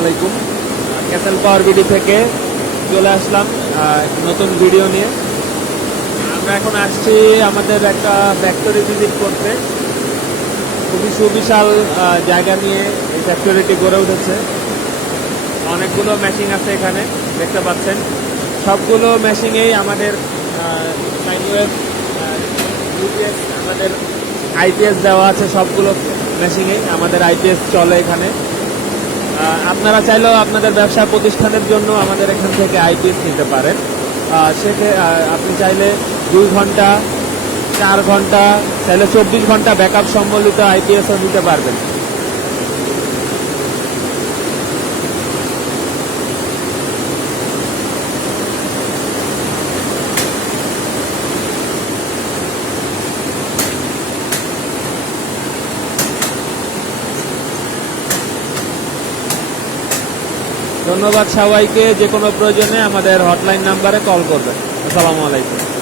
আলাইকুম। ক্যাসেল পাওয়ার বিডি থেকে চলে আসলাম নতুন ভিডিও নিয়ে। আমরা এখন আসছি আমাদের একটা ফ্যাক্টরি ভিজিট করতে। খুবই সুবিশাল জায়গা নিয়ে এই ফ্যাক্টরিটি গড়ে উঠেছে। অনেকগুলো মেশিন আছে এখানে দেখতে পাচ্ছেন। সবগুলো মেশিনেই আমাদের সাইন ওয়েভ ইউপিএস, আমাদের আইপিএস দেওয়া আছে। সবগুলো মেশিনেই আমাদের আইপিএস চলে এখানে। আপনারা চাইলেও আপনাদের ব্যবসা প্রতিষ্ঠানের জন্য আমাদের এখান থেকে আইপিএস নিতে পারেন। সেক্ষেত্রে আপনি চাইলে 2 ঘন্টা, 4 ঘন্টা, চাইলে 24 ঘন্টা ব্যাকআপ সম্বলিত আইপিএসও নিতে পারবেন। ধন্যবাদ সবাইকে। যে কোনো প্রয়োজনে আমাদের হটলাইন নাম্বারে কল করবেন। আসসালামু আলাইকুম।